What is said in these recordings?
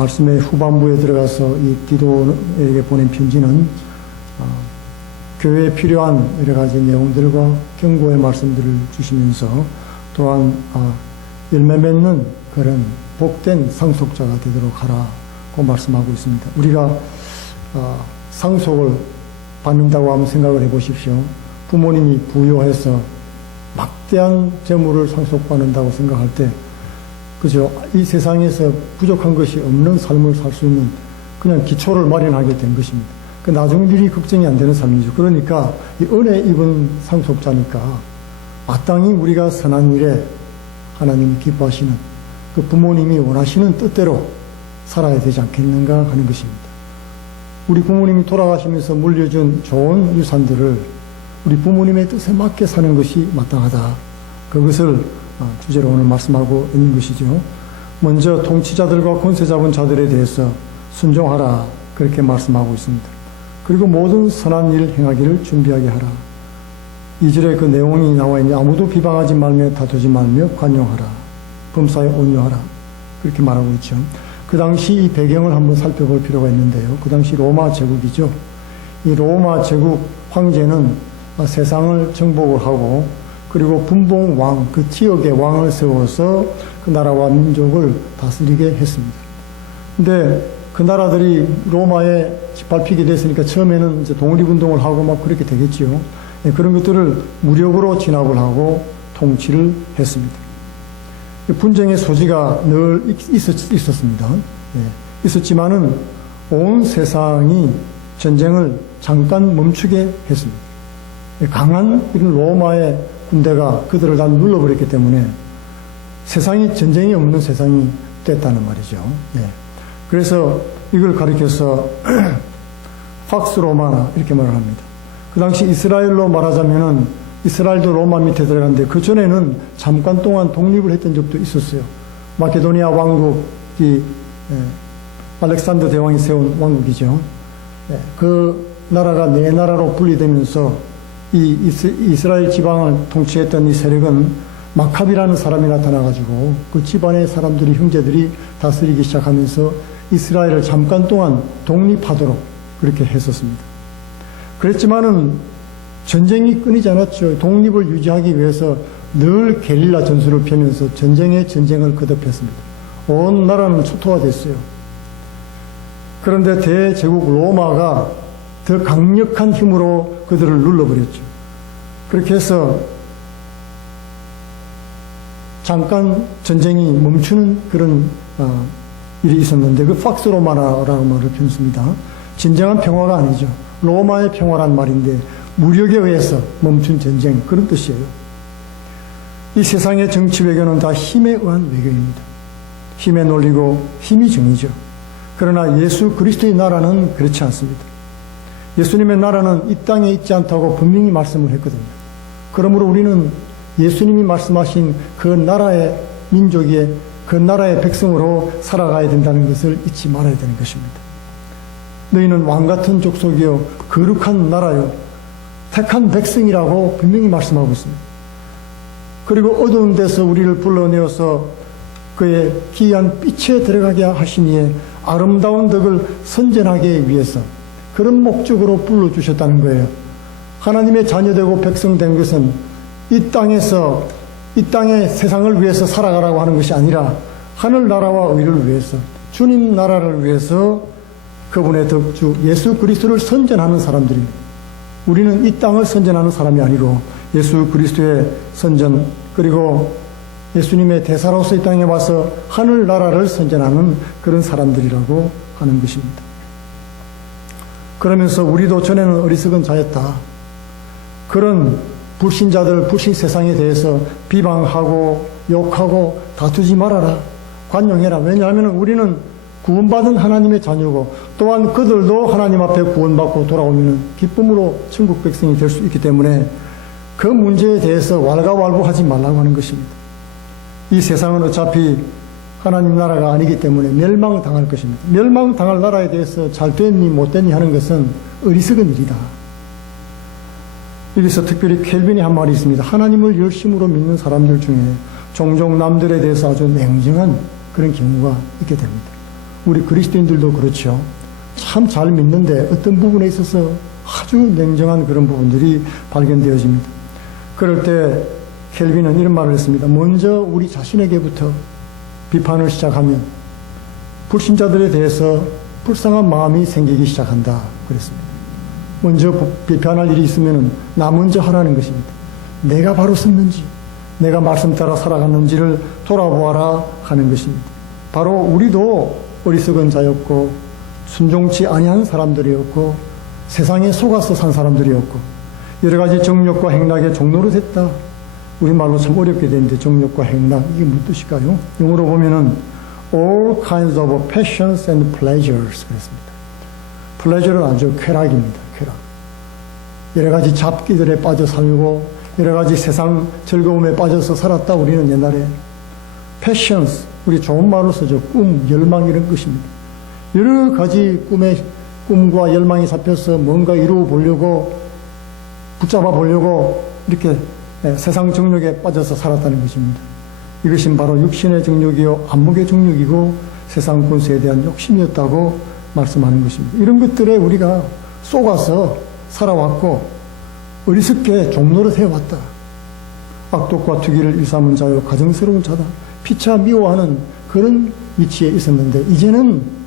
말씀의 후반부에 들어가서 이 디도에게 보낸 편지는 교회에 필요한 여러 가지 내용들과 경고의 말씀들을 주시면서 또한 열매 맺는 그런 복된 상속자가 되도록 하라고 말씀하고 있습니다. 우리가 상속을 받는다고 한번 생각을 해보십시오. 부모님이 부유해서 막대한 재물을 상속받는다고 생각할 때, 그죠? 이 세상에서 부족한 것이 없는 삶을 살 수 있는 그냥 기초를 마련하게 된 것입니다. 그 나중 일이 걱정이 안 되는 삶이죠. 그러니까 이 은혜 입은 상속자니까 마땅히 우리가 선한 일에 하나님이 기뻐하시는 그 부모님이 원하시는 뜻대로 살아야 되지 않겠는가 하는 것입니다. 우리 부모님이 돌아가시면서 물려준 좋은 유산들을 우리 부모님의 뜻에 맞게 사는 것이 마땅하다. 그것을 주제로 오늘 말씀하고 있는 것이죠. 먼저 통치자들과 권세 잡은 자들에 대해서 순종하라, 그렇게 말씀하고 있습니다. 그리고 모든 선한 일 행하기를 준비하게 하라. 2절에 그 내용이 나와 있는데, 아무도 비방하지 말며 다투지 말며 관용하라, 범사에 온유하라, 그렇게 말하고 있죠. 그 당시 이 배경을 한번 살펴볼 필요가 있는데요. 그 당시 로마 제국이죠. 이 로마 제국 황제는 세상을 정복을 하고, 그리고 분봉왕, 그 지역의 왕을 세워서 그 나라와 민족을 다스리게 했습니다. 근데 그 나라들이 로마에 짓밟히게 됐으니까 처음에는 이제 독립운동을 하고 막 그렇게 되겠지요. 그런 것들을 무력으로 진압을 하고 통치를 했습니다. 분쟁의 소지가 늘 있었습니다. 있었지만은 온 세상이 전쟁을 잠깐 멈추게 했습니다. 강한 이런 로마의 군대가 그들을 다 눌러버렸기 때문에 세상이 전쟁이 없는 세상이 됐다는 말이죠. 그래서 이걸 가리켜서 팍스 로마나 이렇게 말을 합니다. 그 당시 이스라엘로 말하자면은 이스라엘도 로마 밑에 들어갔는데 그 전에는 잠깐 동안 독립을 했던 적도 있었어요. 마케도니아 왕국이 알렉산더 대왕이 세운 왕국이죠. 그 나라가 네 나라로 분리되면서 이 이스라엘 지방을 통치했던 이 세력은 마카비라는 사람이 나타나가지고 그 집안의 사람들이, 형제들이 다스리기 시작하면서 이스라엘을 잠깐 동안 독립하도록 그렇게 했었습니다. 그랬지만은 전쟁이 끊이지 않았죠. 독립을 유지하기 위해서 늘 게릴라 전술을 펴면서 전쟁에 전쟁을 거듭했습니다. 온 나라는 초토화됐어요. 그런데 대제국 로마가 더 강력한 힘으로 그들을 눌러버렸죠. 그렇게 해서 잠깐 전쟁이 멈추는 그런 일이 있었는데, 그 팍스 로마라고 말을 표현했습니다. 진정한 평화가 아니죠. 로마의 평화란 말인데 무력에 의해서 멈춘 전쟁, 그런 뜻이에요. 이 세상의 정치 외교는 다 힘에 의한 외교입니다. 힘에 놀리고 힘이 정이죠. 그러나 예수 그리스도의 나라는 그렇지 않습니다. 예수님의 나라는 이 땅에 있지 않다고 분명히 말씀을 했거든요. 그러므로 우리는 예수님이 말씀하신 그 나라의 민족의, 그 나라의 백성으로 살아가야 된다는 것을 잊지 말아야 되는 것입니다. 너희는 왕같은 족속이요 거룩한 나라요 택한 백성이라고 분명히 말씀하고 있습니다. 그리고 어두운 데서 우리를 불러내어서 그의 기이한 빛에 들어가게 하시니에 아름다운 덕을 선전하기 위해서 그런 목적으로 불러주셨다는 거예요. 하나님의 자녀되고 백성된 것은 이 땅에서, 이 땅의 세상을 위해서 살아가라고 하는 것이 아니라 하늘나라와 의를 위해서, 주님 나라를 위해서 그분의 덕주 예수 그리스도를 선전하는 사람들입니다. 우리는 이 땅을 선전하는 사람이 아니고 예수 그리스도의 선전, 그리고 예수님의 대사로서 이 땅에 와서 하늘나라를 선전하는 그런 사람들이라고 하는 것입니다. 그러면서 우리도 전에는 어리석은 자였다. 그런 불신자들, 불신 세상에 대해서 비방하고 욕하고 다투지 말아라. 관용해라. 왜냐하면 우리는 구원받은 하나님의 자녀고 또한 그들도 하나님 앞에 구원받고 돌아오면 기쁨으로 천국 백성이 될 수 있기 때문에 그 문제에 대해서 왈가왈부하지 말라고 하는 것입니다. 이 세상은 어차피 하나님 나라가 아니기 때문에 멸망당할 것입니다. 멸망당할 나라에 대해서 잘 됐니 못됐니 하는 것은 어리석은 일이다. 여기서 특별히 켈빈이 한 말이 있습니다. 하나님을 열심으로 믿는 사람들 중에 종종 남들에 대해서 아주 냉정한 그런 경우가 있게 됩니다. 우리 그리스도인들도 그렇죠. 참 잘 믿는데 어떤 부분에 있어서 아주 냉정한 그런 부분들이 발견되어집니다. 그럴 때 켈빈은 이런 말을 했습니다. 먼저 우리 자신에게부터 비판을 시작하면 불신자들에 대해서 불쌍한 마음이 생기기 시작한다 그랬습니다. 먼저 비판할 일이 있으면 나 먼저 하라는 것입니다. 내가 바로 썼는지 내가 말씀 따라 살아갔는지를 돌아보아라 하는 것입니다. 바로 우리도 어리석은 자였고 순종치 아니한 사람들이었고 세상에 속아서 산 사람들이었고 여러 가지 정욕과 행락의 종로로 됐다. 우리말로 참 어렵게 되는데 정욕과 행락 이게 무슨 뜻일까요? 영어로 보면은 all kinds of passions and pleasures 그랬습니다. pleasure는 아주 쾌락입니다. 쾌락. 여러 가지 잡기들에 빠져 살고 여러 가지 세상 즐거움에 빠져서 살았다. 우리는 옛날에 passions 우리 좋은 말로 쓰죠. 꿈, 열망 이런 것입니다. 여러 가지 꿈과 열망이 잡혀서 뭔가 이루어 보려고 붙잡아 보려고 이렇게 세상 정욕에 빠져서 살았다는 것입니다. 이것이 바로 육신의 정욕이요 안목의 정욕이고 세상 권세에 대한 욕심이었다고 말씀하는 것입니다. 이런 것들에 우리가 속아서 살아왔고 어리석게 종로를 세워왔다. 악독과 투기를 일삼은 자요 가증스러운 자다. 피차 미워하는 그런 위치에 있었는데 이제는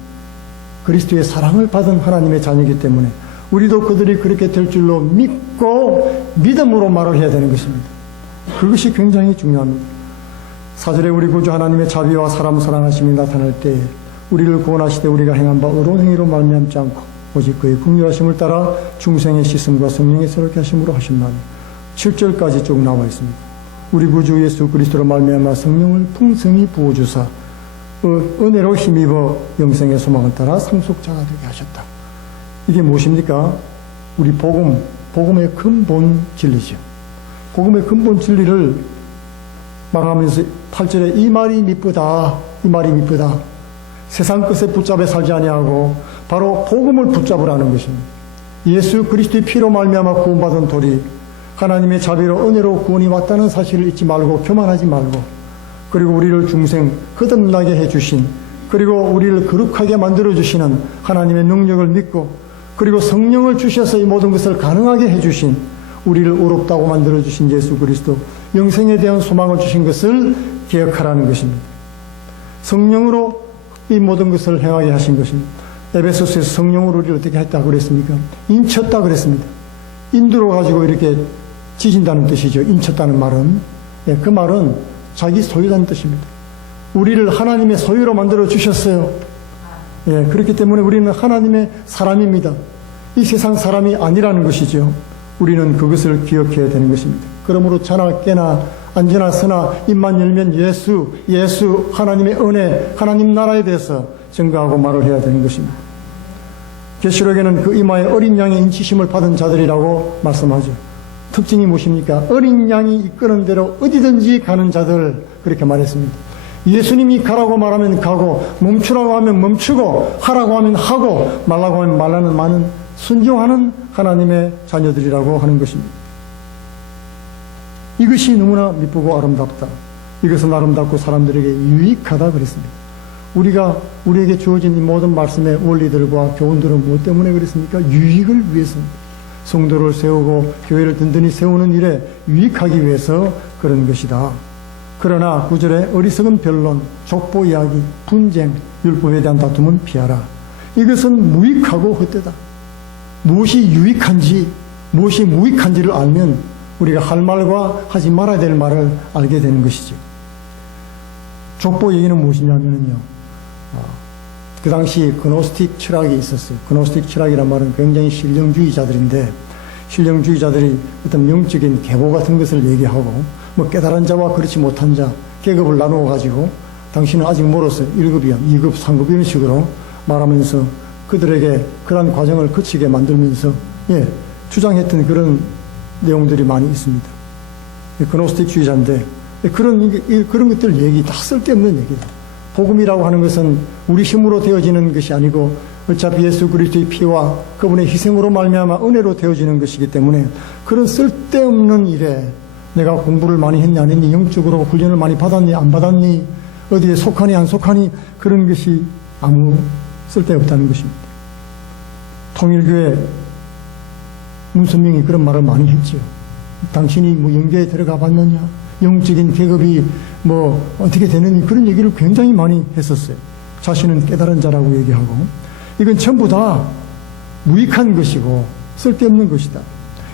그리스도의 사랑을 받은 하나님의 자녀이기 때문에 우리도 그들이 그렇게 될 줄로 믿고 믿음으로 말을 해야 되는 것입니다. 그것이 굉장히 중요합니다. 4절에 우리 구주 하나님의 자비와 사람 사랑하심이 나타날 때 우리를 구원하시되 우리가 행한 바 의로운 행위로 말미암지 않고 오직 그의 긍휼하심을 따라 중생의 씻음과 성령의 새롭게 하심으로 하셨나니 7절까지 쭉 나와 있습니다. 우리 구주 예수 그리스도로 말미암아 성령을 풍성히 부어주사 은혜로 힘입어 영생의 소망을 따라 상속자가 되게 하셨다. 이게 무엇입니까? 우리 복음의 근본 진리죠. 복음의 근본 진리를 말하면서 8절에 이 말이 미쁘다. 이 말이 미쁘다. 세상 것에 붙잡아 살지 아니하고 바로 복음을 붙잡으라는 것입니다. 예수 그리스도의 피로 말미암아 구원받은 돌이 하나님의 자비로 은혜로 구원이 왔다는 사실을 잊지 말고 교만하지 말고 그리고 우리를 중생 거듭나게 해주신 그리고 우리를 거룩하게 만들어주시는 하나님의 능력을 믿고 그리고 성령을 주셔서 이 모든 것을 가능하게 해주신 우리를 의롭다고 만들어주신 예수 그리스도 영생에 대한 소망을 주신 것을 기억하라는 것입니다. 성령으로 이 모든 것을 행하게 하신 것입니다. 에베소서에서 성령으로 우리를 어떻게 했다고 그랬습니까? 인쳤다 그랬습니다. 인도로 가지고 이렇게 지진다는 뜻이죠. 인쳤다는 말은 그 말은 자기 소유라는 뜻입니다. 우리를 하나님의 소유로 만들어 주셨어요. 그렇기 때문에 우리는 하나님의 사람입니다. 이 세상 사람이 아니라는 것이죠. 우리는 그것을 기억해야 되는 것입니다. 그러므로 자나 깨나 앉으나 서나 입만 열면 예수 하나님의 은혜 하나님 나라에 대해서 증거하고 말을 해야 되는 것입니다. 계시록에는 그 이마에 어린 양의 인치심을 받은 자들이라고 말씀하죠. 특징이 무엇입니까? 어린 양이 이끄는 대로 어디든지 가는 자들 그렇게 말했습니다. 예수님이 가라고 말하면 가고 멈추라고 하면 멈추고 하라고 하면 하고 말라고 하면 말라는 많은 순종하는 하나님의 자녀들이라고 하는 것입니다. 이것이 너무나 미쁘고 아름답다. 이것은 아름답고 사람들에게 유익하다 그랬습니다. 우리에게 주어진 이 모든 말씀의 원리들과 교훈들은 무엇 때문에 그랬습니까? 유익을 위해서입니다. 성도를 세우고 교회를 든든히 세우는 일에 유익하기 위해서 그런 것이다. 그러나 9절에 어리석은 변론, 족보 이야기, 분쟁, 율법에 대한 다툼은 피하라. 이것은 무익하고 헛되다. 무엇이 유익한지 무엇이 무익한지를 알면 우리가 할 말과 하지 말아야 될 말을 알게 되는 것이죠. 족보 얘기는 무엇이냐면요, 그 당시 그노스틱 철학이 있었어요. 그노스틱 철학이란 말은 굉장히 신령주의자들인데 신령주의자들이 어떤 영적인 계보 같은 것을 얘기하고 뭐 깨달은 자와 그렇지 못한 자 계급을 나누어 가지고 당신은 아직 멀었어요. 1급이야 2급 3급 이런 식으로 말하면서 그들에게 그러한 과정을 거치게 만들면서 주장했던 그런 내용들이 많이 있습니다. 그노스틱주의자인데 그런 것들 얘기 다 쓸데없는 얘기다. 복음이라고 하는 것은 우리 힘으로 되어지는 것이 아니고 어차피 예수 그리스도의 피와 그분의 희생으로 말미암아 은혜로 되어지는 것이기 때문에 그런 쓸데없는 일에 내가 공부를 많이 했니 안 했니 영적으로 훈련을 많이 받았니 안 받았니 어디에 속하니 안 속하니 그런 것이 아무 쓸데없다는 것입니다. 통일교회 문선명이 그런 말을 많이 했죠. 당신이 뭐 영계에 들어가 봤느냐, 영적인 계급이 뭐 어떻게 되느냐, 그런 얘기를 굉장히 많이 했었어요. 자신은 깨달은 자라고 얘기하고, 이건 전부 다 무익한 것이고 쓸데없는 것이다.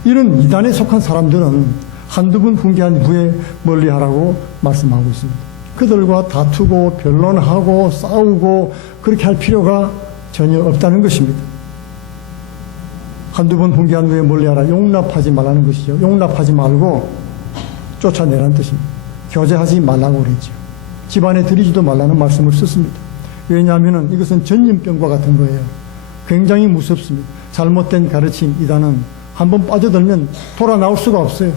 이런 이단에 속한 사람들은 한두 번 훈계한 후에 멀리하라고 말씀하고 있습니다. 그들과 다투고 변론하고 싸우고 그렇게 할 필요가 전혀 없다는 것입니다. 한두 번 훈계한 후에 멀리하라. 용납하지 말라는 것이죠. 용납하지 말고 쫓아내라는 뜻입니다. 교제하지 말라고 그랬죠. 집안에 들이지도 말라는 말씀을 썼습니다. 왜냐하면 이것은 전염병과 같은 거예요. 굉장히 무섭습니다. 잘못된 가르침, 이단은 한번 빠져들면 돌아 나올 수가 없어요.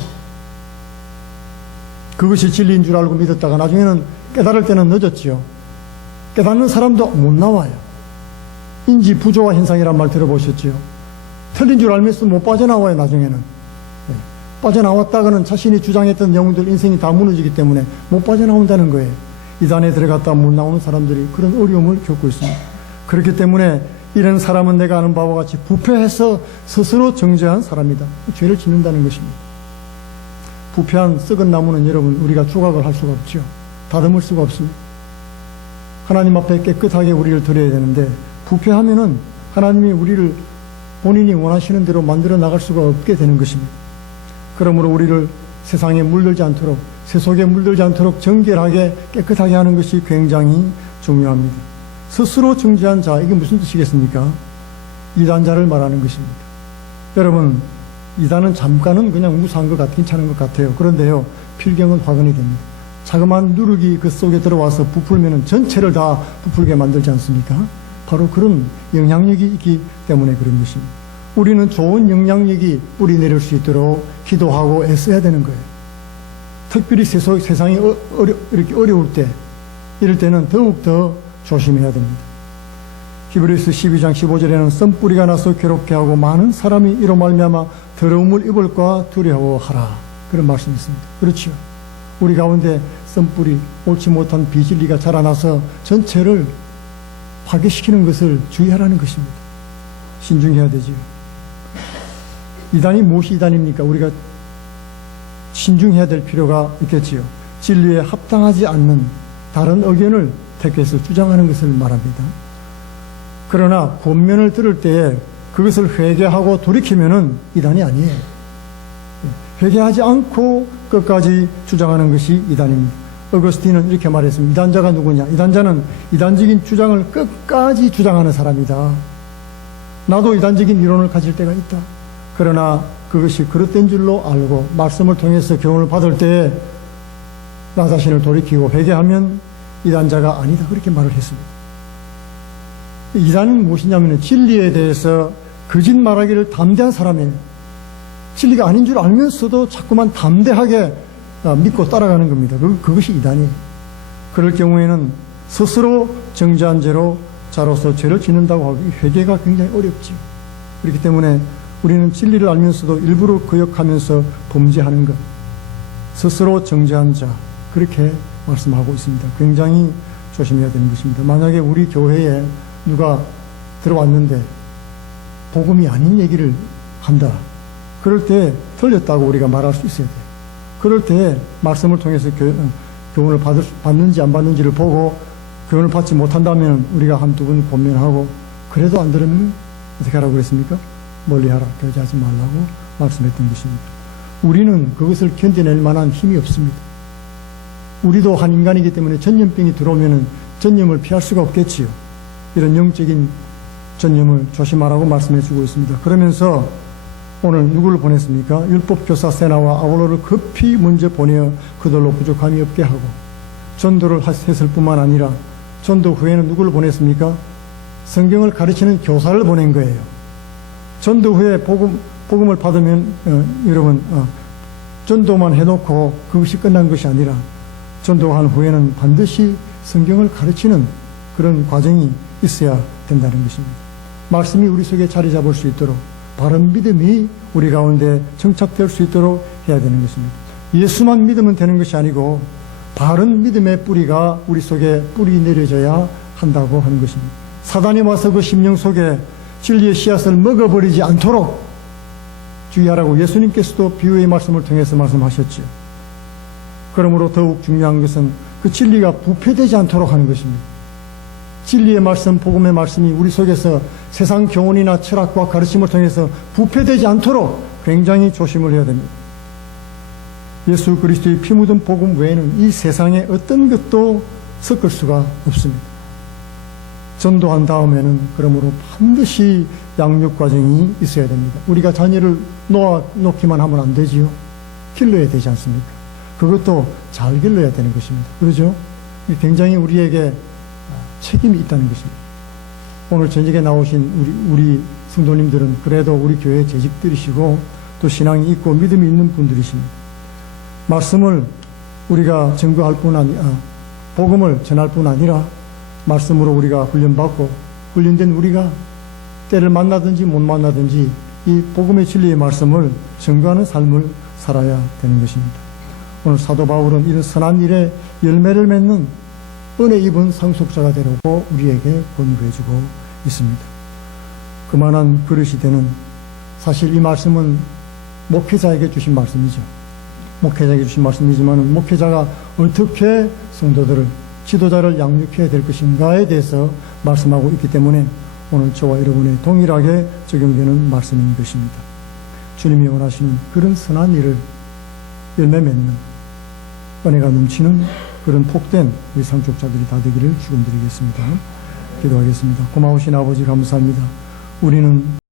그것이 진리인 줄 알고 믿었다가 나중에는 깨달을 때는 늦었지요. 깨닫는 사람도 못 나와요. 인지 부조화 현상이란 말 들어보셨지요. 틀린 줄 알면서 못 빠져나와요. 나중에는. 빠져나왔다가는 자신이 주장했던 영웅들 인생이 다 무너지기 때문에 못 빠져나온다는 거예요. 이단에 들어갔다 못 나오는 사람들이 그런 어려움을 겪고 있습니다. 그렇기 때문에 이런 사람은 내가 아는 바와 같이 부패해서 스스로 정죄한 사람이다. 죄를 짓는다는 것입니다. 부패한 썩은 나무는 여러분 우리가 조각을 할 수가 없죠. 다듬을 수가 없습니다. 하나님 앞에 깨끗하게 우리를 드려야 되는데 부패하면은 하나님이 우리를 본인이 원하시는 대로 만들어 나갈 수가 없게 되는 것입니다. 그러므로 우리를 세상에 물들지 않도록, 세속에 물들지 않도록 정결하게 깨끗하게 하는 것이 굉장히 중요합니다. 스스로 정죄한 자, 이게 무슨 뜻이겠습니까? 이단자를 말하는 것입니다. 여러분, 이단은 잠깐은 그냥 무사한 것 같긴 괜찮은 것 같아요. 그런데요, 필경은 화근이 됩니다. 자그마한 누룩이 그 속에 들어와서 부풀면 전체를 다 부풀게 만들지 않습니까? 바로 그런 영향력이 있기 때문에 그런 것입니다. 우리는 좋은 영향력이 뿌리 내릴 수 있도록 기도하고 애써야 되는 거예요. 특별히 세상이 이렇게 어려울 때, 이럴 때는 더욱더 조심해야 됩니다. 히브리서 12장 15절에는 썬뿌리가 나서 괴롭게 하고 많은 사람이 이로 말미암아 더러움을 입을까 두려워하라. 그런 말씀이 있습니다. 그렇죠. 우리 가운데 썬뿌리, 옳지 못한 비진리가 자라나서 전체를 파괴시키는 것을 주의하라는 것입니다. 신중해야 되지요. 이단이 무엇이 이단입니까? 우리가 신중해야 될 필요가 있겠지요. 진리에 합당하지 않는 다른 의견을 택해서 주장하는 것을 말합니다. 그러나 권면을 들을 때에 그것을 회개하고 돌이키면은 이단이 아니에요. 회개하지 않고 끝까지 주장하는 것이 이단입니다. 어거스틴은 이렇게 말했습니다. 이단자가 누구냐? 이단자는 이단적인 주장을 끝까지 주장하는 사람이다. 나도 이단적인 이론을 가질 때가 있다. 그러나 그것이 그릇된 줄로 알고 말씀을 통해서 교훈을 받을 때 나 자신을 돌이키고 회개하면 이단자가 아니다. 그렇게 말을 했습니다. 이단은 무엇이냐면 진리에 대해서 거짓말하기를 담대한 사람이에요. 진리가 아닌 줄 알면서도 자꾸만 담대하게 믿고 따라가는 겁니다. 그것이 이단이에요. 그럴 경우에는 스스로 정죄한 죄로 자로서 죄를 짓는다고 하고 회개가 굉장히 어렵죠. 그렇기 때문에 우리는 진리를 알면서도 일부러 거역하면서 범죄하는 것, 스스로 정죄한 자, 그렇게 말씀하고 있습니다. 굉장히 조심해야 되는 것입니다. 만약에 우리 교회에 누가 들어왔는데 복음이 아닌 얘기를 한다. 그럴 때 틀렸다고 우리가 말할 수 있어야 돼요. 그럴 때 말씀을 통해서 교훈을 받는지 안 받는지를 보고 교훈을 받지 못한다면 우리가 한두 번 권면하고 그래도 안 들으면 어떻게 하라고 그랬습니까? 멀리하라, 교제하지 말라고 말씀했던 것입니다. 우리는 그것을 견뎌낼 만한 힘이 없습니다. 우리도 한 인간이기 때문에 전염병이 들어오면 전염을 피할 수가 없겠지요. 이런 영적인 전염을 조심하라고 말씀해 주고 있습니다. 그러면서 오늘 누구를 보냈습니까? 율법교사 세나와 아볼로를 급히 먼저 보내어 그들로 부족함이 없게 하고 전도를 했을 뿐만 아니라 전도 후에는 누구를 보냈습니까? 성경을 가르치는 교사를 보낸 거예요. 전도 후에 복음을 받으면 여러분 전도만 해놓고 그것이 끝난 것이 아니라 전도한 후에는 반드시 성경을 가르치는 그런 과정이 있어야 된다는 것입니다. 말씀이 우리 속에 자리 잡을 수 있도록 바른 믿음이 우리 가운데 정착될 수 있도록 해야 되는 것입니다. 예수만 믿으면 되는 것이 아니고 바른 믿음의 뿌리가 우리 속에 뿌리 내려져야 한다고 하는 것입니다. 사단이 와서 그 심령 속에 진리의 씨앗을 먹어버리지 않도록 주의하라고 예수님께서도 비유의 말씀을 통해서 말씀하셨죠. 그러므로 더욱 중요한 것은 그 진리가 부패되지 않도록 하는 것입니다. 진리의 말씀, 복음의 말씀이 우리 속에서 세상 교훈이나 철학과 가르침을 통해서 부패되지 않도록 굉장히 조심을 해야 됩니다. 예수 그리스도의 피 묻은 복음 외에는 이 세상에 어떤 것도 섞을 수가 없습니다. 전도한 다음에는 그러므로 반드시 양육 과정이 있어야 됩니다. 우리가 자녀를 놓기만 하면 안 되지요. 길러야 되지 않습니까? 그것도 잘 길러야 되는 것입니다. 그러죠? 굉장히 우리에게 책임이 있다는 것입니다. 오늘 저녁에 나오신 우리 성도님들은 그래도 우리 교회 재직들이시고 또 신앙이 있고 믿음이 있는 분들이십니다. 말씀을 우리가 증거할 뿐 아니라 복음을 전할 뿐 아니라 말씀으로 우리가 훈련받고 훈련된 우리가 때를 만나든지 못 만나든지 이 복음의 진리의 말씀을 증거하는 삶을 살아야 되는 것입니다. 오늘 사도 바울은 이런 선한 일에 열매를 맺는 은혜 입은 상속자가 되라고 우리에게 권고해주고 있습니다. 그만한 그릇이 되는, 사실 이 말씀은 목회자에게 주신 말씀이죠. 목회자에게 주신 말씀이지만 목회자가 어떻게 성도들을, 지도자를 양육해야 될 것인가에 대해서 말씀하고 있기 때문에 오늘 저와 여러분의 동일하게 적용되는 말씀인 것입니다. 주님이 원하시는 그런 선한 일을 열매 맺는 은혜가 넘치는 그런 복된 우리 상속자들이 다 되기를 축원드리겠습니다. 기도하겠습니다. 고마우신 아버지 감사합니다. 우리는